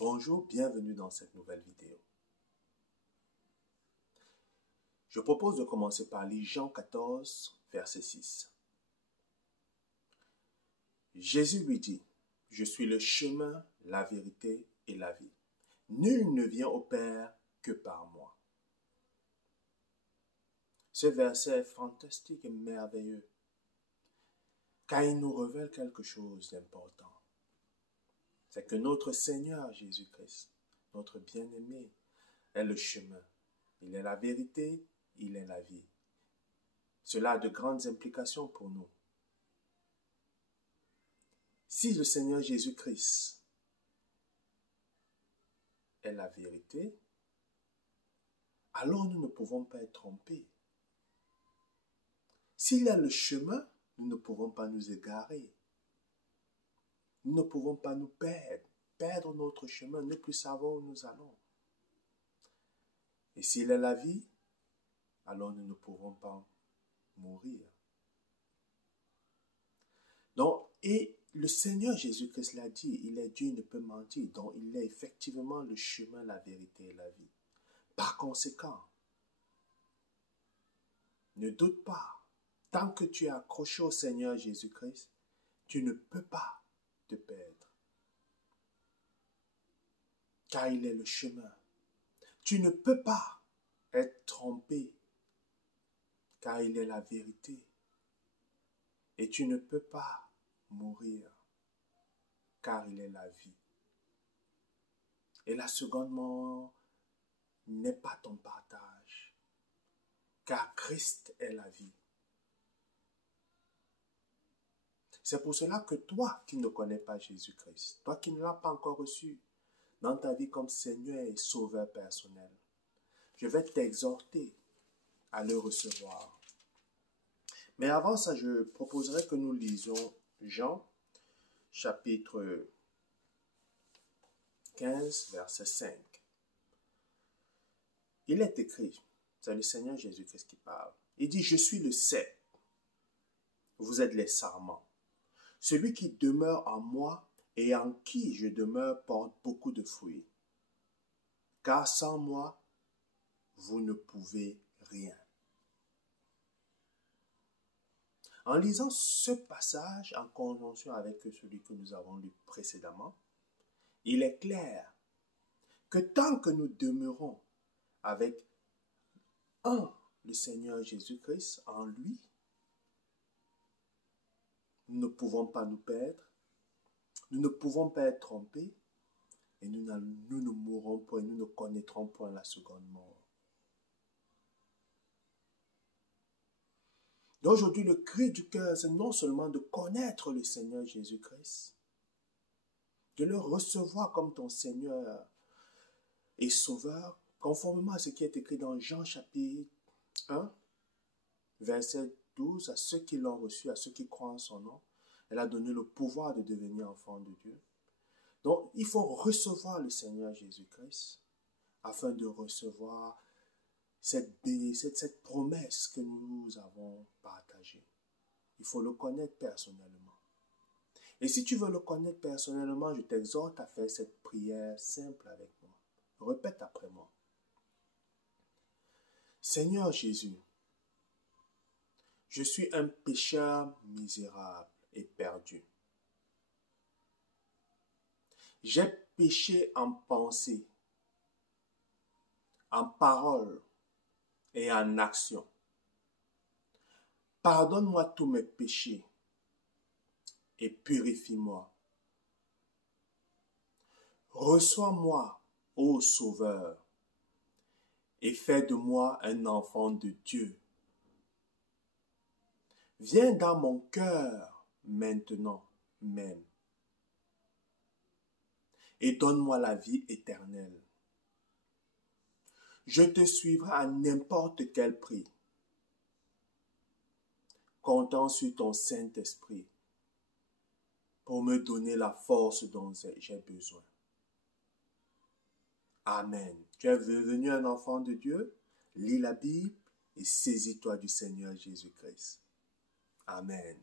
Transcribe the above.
Bonjour, bienvenue dans cette nouvelle vidéo. Je propose de commencer par lire Jean 14, verset 6. Jésus lui dit, « Je suis le chemin, la vérité et la vie. Nul ne vient au Père que par moi. » Ce verset est fantastique et merveilleux, car il nous révèle quelque chose d'important. C'est que notre Seigneur Jésus-Christ, notre bien-aimé, est le chemin. Il est la vérité, il est la vie. Cela a de grandes implications pour nous. Si le Seigneur Jésus-Christ est la vérité, alors nous ne pouvons pas être trompés. S'il est le chemin, nous ne pouvons pas nous égarer. Nous ne pouvons pas nous perdre notre chemin, ne plus savoir où nous allons. Et s'il est la vie, alors nous ne pouvons pas mourir. Donc, et le Seigneur Jésus-Christ l'a dit, il est Dieu, il ne peut mentir. Donc, il est effectivement le chemin, la vérité et la vie. Par conséquent, ne doute pas, tant que tu es accroché au Seigneur Jésus-Christ, tu ne peux pas te perdre. Car il est le chemin. Tu ne peux pas être trompé, car il est la vérité. Et tu ne peux pas mourir, car il est la vie. Et la seconde mort n'est pas ton partage, car Christ est la vie. C'est pour cela que toi qui ne connais pas Jésus-Christ, toi qui ne l'as pas encore reçu dans ta vie comme Seigneur et Sauveur personnel, je vais t'exhorter à le recevoir. Mais avant ça, je proposerai que nous lisions Jean, chapitre 15, verset 5. Il est écrit, c'est le Seigneur Jésus-Christ qui parle. Il dit, « Je suis le cep, vous êtes les sarments. Celui qui demeure en moi et en qui je demeure porte beaucoup de fruits. Car sans moi, vous ne pouvez rien. » En lisant ce passage en conjonction avec celui que nous avons lu précédemment, il est clair que tant que nous demeurons avec le Seigneur Jésus-Christ, en lui, nous ne pouvons pas nous perdre, nous ne pouvons pas être trompés, et nous ne mourrons point, nous ne connaîtrons point la seconde mort. Donc aujourd'hui, le cri du cœur, c'est non seulement de connaître le Seigneur Jésus-Christ, de le recevoir comme ton Seigneur et Sauveur, conformément à ce qui est écrit dans Jean chapitre 1, verset 12, à ceux qui l'ont reçu, à ceux qui croient en son nom, elle a donné le pouvoir de devenir enfant de Dieu. Donc, il faut recevoir le Seigneur Jésus-Christ afin de recevoir cette promesse que nous avons partagée. Il faut le connaître personnellement. Et si tu veux le connaître personnellement, je t'exhorte à faire cette prière simple avec moi. Répète après moi. Seigneur Jésus, je suis un pécheur misérable et perdu. J'ai péché en pensée, en parole et en action. Pardonne-moi tous mes péchés et purifie-moi. Reçois-moi, ô Sauveur, et fais de moi un enfant de Dieu. Viens dans mon cœur maintenant même et donne-moi la vie éternelle. Je te suivrai à n'importe quel prix, comptant sur ton Saint-Esprit pour me donner la force dont j'ai besoin. Amen. Tu es devenu un enfant de Dieu, lis la Bible et saisis-toi du Seigneur Jésus-Christ. Amen.